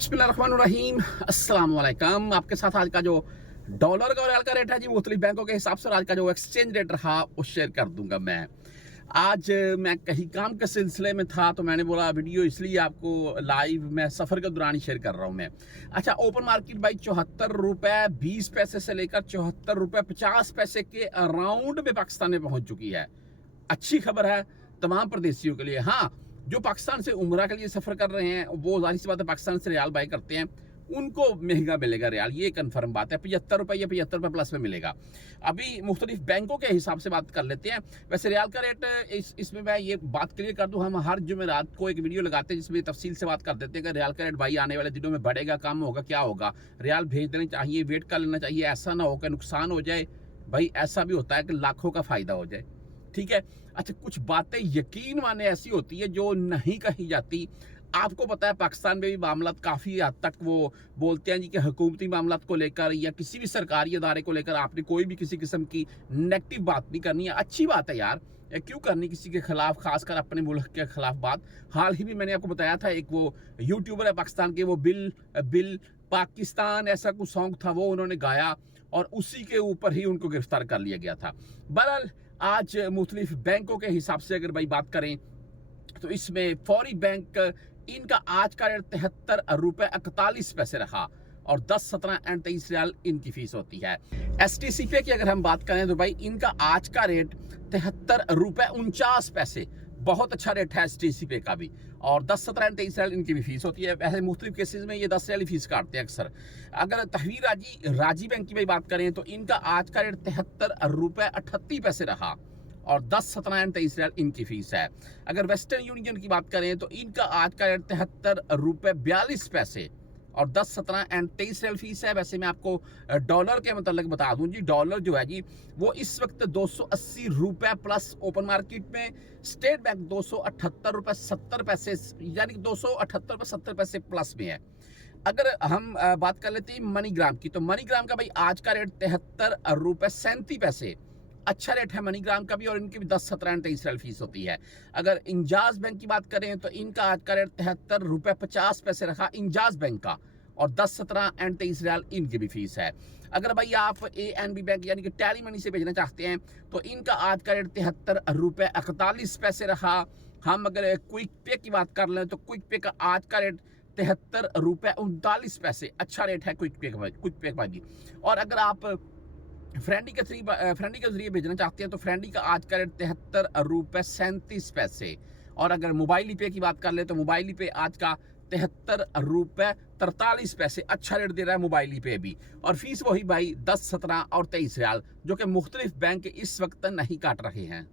बिस्मिल्लाहिर्रहमानिर्रहीम, अस्सलाम वालेकुम। आपके साथ आज का जो डॉलर का और रियाल का रेट है जी, मुख्तलिफ बैंकों के हिसाब से आज का जो एक्सचेंज रेट रहा वो शेयर कर दूंगा मैं। आज मैं कहीं काम के सिलसिले में था तो मैंने बोला वीडियो इसलिए आपको लाइव मैं सफ़र के दौरान ही शेयर कर रहा हूँ मैं। अच्छा, ओपन मार्केट भाई 74 रुपये 20 पैसे से लेकर 74 रुपये 50 पैसे के अराउंड में पाकिस्तान में पहुँच चुकी है। अच्छी खबर है तमाम प्रदेशियों के लिए। हाँ, जो पाकिस्तान से उम्रा के लिए सफ़र कर रहे हैं वो जाहिर सी बात है पाकिस्तान से रियाल बाई करते हैं, उनको महंगा मिलेगा रियाल, ये कन्फर्म बात है। 75 रुपये या 75 रुपये प्लस में मिलेगा। अभी मुख्तलिफ बैंकों के हिसाब से बात कर लेते हैं। वैसे रियाल का रेट इसमें मैं ये बात क्लियर कर दूं, हम हर जुमेरात को एक वीडियो लगाते हैं जिसमें तफसील से बात कर देते हैं कि रियाल का रेट भाई आने वाले दिनों में बढ़ेगा, कम होगा, क्या होगा, रियाल भेज देना चाहिए, वेट कर लेना चाहिए, ऐसा ना हो कि नुकसान हो जाए। भाई ऐसा भी होता है कि लाखों का फ़ायदा हो जाए, ठीक है। अच्छा, कुछ बातें यकीन माने ऐसी होती है जो नहीं कही जाती। आपको पता है पाकिस्तान में भी मामला काफ़ी हद तक वो बोलते हैं जी कि हुकूमती मामला को लेकर या किसी भी सरकारी अदारे को लेकर आपने कोई भी किसी किस्म की नेगेटिव बात नहीं करनी है। अच्छी बात है यार, क्यों करनी किसी के खिलाफ, खासकर अपने मुल्क के खिलाफ बात। हाल ही में मैंने आपको बताया था एक वो यूट्यूबर है पाकिस्तान के, वो बिल पाकिस्तान ऐसा कुछ सॉन्ग था वो उन्होंने गाया और उसी के ऊपर ही उनको गिरफ्तार कर लिया गया था। बहरहाल आज मुख्तलिफ बैंकों के हिसाब से अगर भाई बात करें तो इसमें फौरी बैंक इनका आज का रेट 73 रुपये 41 पैसे रहा और 10, 17 एंड 23 रियाल इनकी फीस होती है। STCPay की अगर हम बात करें तो भाई इनका आज का रेट 73 रुपये 49 पैसे, बहुत अच्छा रेट है STCPay का भी, और 10, 17 एंड 23 रियाल इनकी भी फीस होती है। वैसे मुख्तलिफ केसेस में ये 10 रियाल फीस काटते हैं अक्सर। अगर तहवीर राजी बैंक की भाई बात करें तो इनका आज का रेट 73 रुपये 38 पैसे रहा और 10, 17 एंड 23 रियाल इनकी फीस है। अगर वेस्टर्न यूनियन की बात करें तो इनका आज का रेट 73 रुपये 42 पैसे और 10, 17 एंड 23 रियाल फीस है। वैसे मैं आपको डॉलर के मतलब बता दूं जी, डॉलर जो है जी वो इस वक्त 280 रुपये प्लस ओपन मार्केट में, स्टेट बैंक 278 रुपये 70 पैसे, यानी कि 278 रुपये 70 पैसे प्लस में है। अगर हम बात कर लेते हैं मनीग्राम की, तो मनीग्राम का भाई आज का रेट 73 रुपये 37 पैसे, अच्छा रेट है मनीग्राम का भी, और इनकी भी 10, 17 एंड 23 रियाल फीस होती है। अगर इंजाज बैंक की बात करें तो इनका आज का रेट 73 रुपये 50 पैसे रखा इंजाज बैंक का, और 10, 17 एंड 23 रियाल इनकी भी फीस है। अगर भाई आप ANB बैंक यानी कि टैली मनी से भेजना चाहते हैं तो इनका आज का रेट 73 रुपये 41 पैसे रहा। हम अगर क्विक पे की बात कर लें तो क्विक पे का आज का रेट 73 रुपये 39 पैसे, अच्छा रेट है क्विक पे का भी। और अगर आप फ्रेंडी के जरिए भेजना चाहते हैं तो फ्रेंडी का आज का रेट 73 रुपये 37 पैसे। और अगर मोबाइल पे की बात कर ले तो मोबाइल पे आज का 73 रुपये 43 पैसे, अच्छा रेट दे रहा है मोबाइल पे भी। और फीस वही भाई 10, 17 और 23 रियाल, जो कि मुख्तलिफ बैंक इस वक्त नहीं काट रहे हैं।